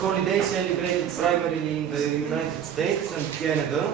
holiday celebrated primarily in the United States and Canada.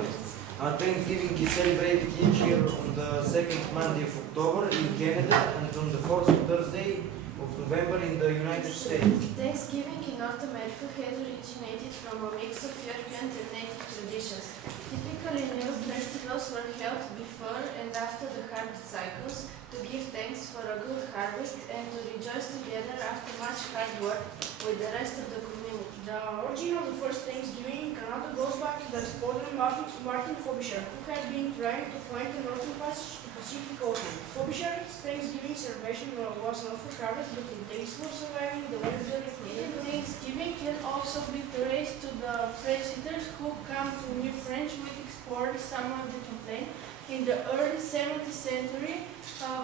Thanksgiving is celebrated each year on the second Monday of October in Canada and on the fourth Thursday of November in the United States. Thanksgiving in North America had originated from a mix of European and native traditions. Typically, new festivals were held before and after the harvest cycles to give thanks for a good harvest and to rejoice together after much hard work with the rest of the community. The origin of the first Thanksgiving in Canada goes back to the explorer Martin Frobisher, who had been trying to find the northern passage to the Pacific Ocean. Frobisher's Thanksgiving celebration was not for harvest, but in thanks for surviving the winter of Thanksgiving can also be traced to the French settlers who came to New France with explorers Samuel de Champlain in the early 17th century,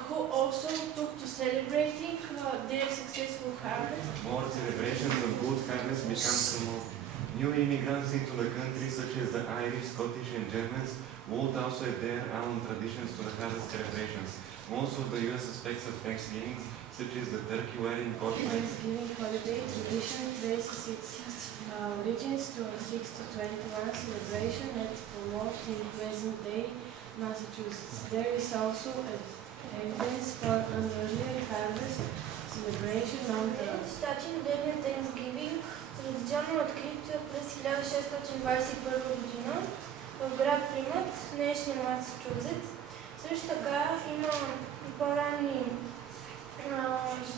who also took to celebrating their successful harvest. More celebrations of good harvest become common. New immigrants into the country, such as the Irish, Scottish, and Germans, would also add their own traditions to the harvest celebrations. Most of the US aspects of Thanksgiving, such as the turkey wearing, Thanksgiving holiday tradition traces its origins to a 6 to 21 celebration that promoted in present-day Massachusetts. There is also evidence for an earlier harvest celebration on the Щатите Thanksgiving традиционно открит през 1621 година в град Плимът, днешния Масачузетс. Също така има по-ранни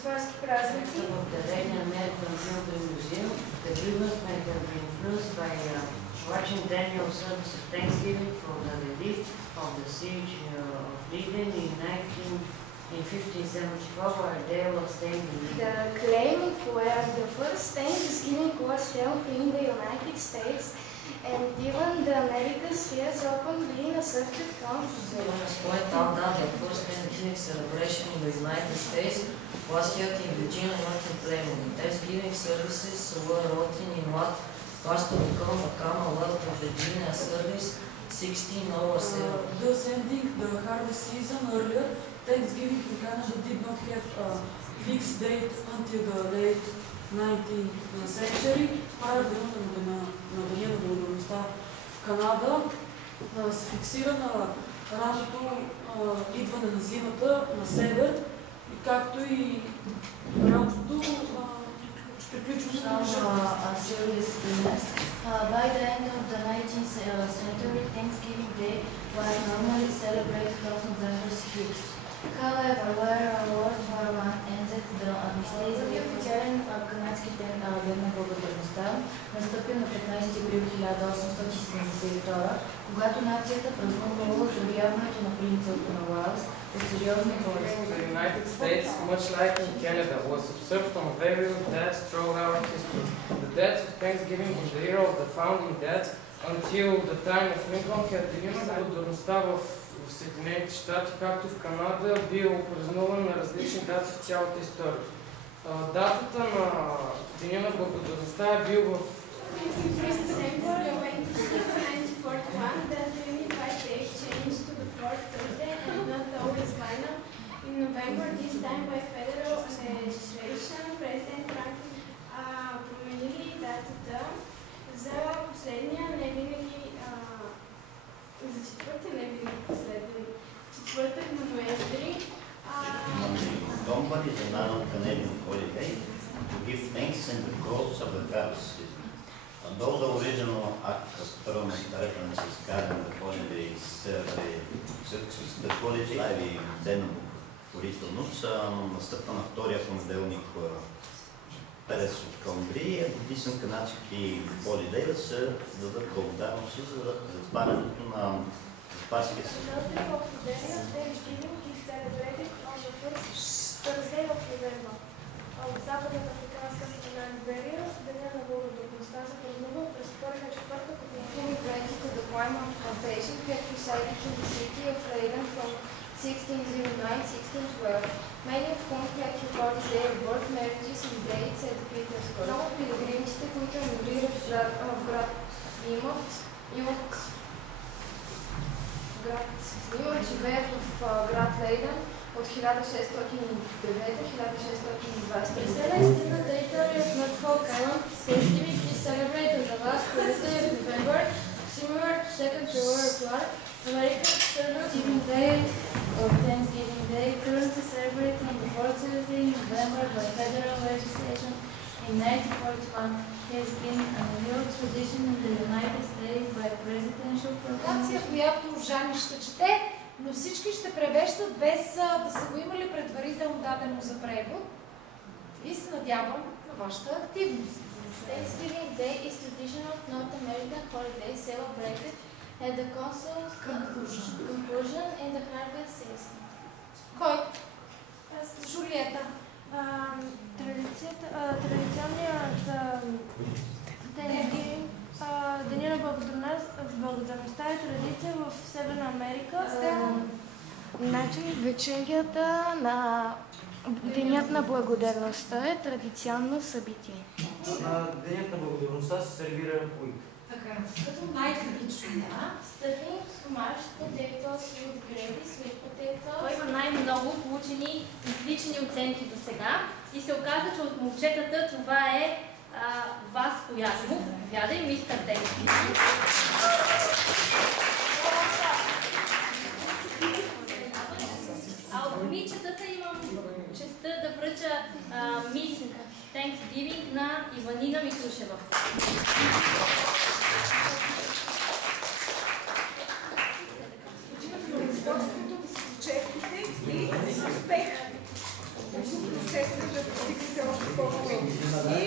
жилски празници. The Iranian American Film Museum, the viewers may have been influenced by watching the annual service of Thanksgiving from the relief of the siege of Libya in 1574, where they were staying in Libya. The claim where the first Thanksgiving was held in the United States, and even the Americas has often been asserted from We must point out that the first Thanksgiving celebration in the United States was held in Virginia, not in Plymouth. Thanksgiving services were routine in what was to become a Commonwealth of Virginia service 1607. Thus ending the harvest season earlier, Thanksgiving in Canada did not have a fixed date until the late 19th century. Парадно на Деня на благодарността в Канада се фиксира на ранното идване на зимата на север, и както и ранното приключване на By the end of the 19th century, Thanksgiving Day was normally celebrated on November 6th. However, where World War I ended, the armistice официален канадски ден на благодарността настъпи на 15 април 1872, когато нацията празнувала оживяването на принца на Уелс от сериозни болести. The United States, much like in Canada, was observed on various dates throughout history. The dates of Thanksgiving in the year of the founding dates until the time of Lincoln had been благодарността в Съединените щати, както в Канада, бил празнуван на различни дати в цялата история. Датата на Деня на благодарността е бил в In November, this time by federal legislation, President Franklin променили датата за последния, не винаги за четвъртък, не винаги последен четвъртък на ноември. Company is a non-Canadian holiday to give thanks in the course of the harvest season. Though the original act of Parliament references Garden the holiday the holiday ден на благотворителност, настъпва на втория понеделник през октомври. Годишен канадски holiday да се дадат благодарности за затварянето на запасите си. Thursday of November. От западната африканска страна Либерия, Деня на благодарността се празнува през първия четвъртък от Ноември. Granted to the Plymouth Plantation had resided in the city of Leyden from 1609-1612, many of whom had recorded their birth, marriages and dates at Petersburg. Много от пилигримите, които емигрират в град Плимут, живеят в град Лейден от 1609-1620. Residents in the territory of Norfolk Island, Thanksgiving is birthday of November, similar to second February flag. American Thanksgiving Day or Thanksgiving Day, currently celebrated on the fourth Thursday in November by federal legislation in 1941, has been an annual tradition in the United States by presidential proclamation. Която Жани ще чете, но всички ще превеждат без да са го имали предварително дадено за превод. И се надявам на вашата активност. Thanksgiving Day is traditional North American holiday celebrated at the consul's conclusion in the harvest season. Кой? Жулиета. Традиционният Thanksgiving, Деня на благодарността е традиция в Северна Америка. Вечерята на Денят на благодарността е традиционно събитие. Денят на благодарността се сервира уик. Така, като най-типично, да. Stuffing mashed potatoes with gravy, sweet potatoes. Той има най-много получени отлични оценки до сега и се оказа, че от момчетата това е Васко Ясмов. Вядай, мистер Денски. А от момичетата имам честта да връча мис Thanksgiving на Иванина Миклушева. Удоволствието да се зачерпите и успех. Сестри да постигнете още по-добре. И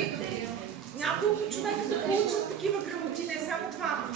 няколко човека да получат такива грамоти, не само двама.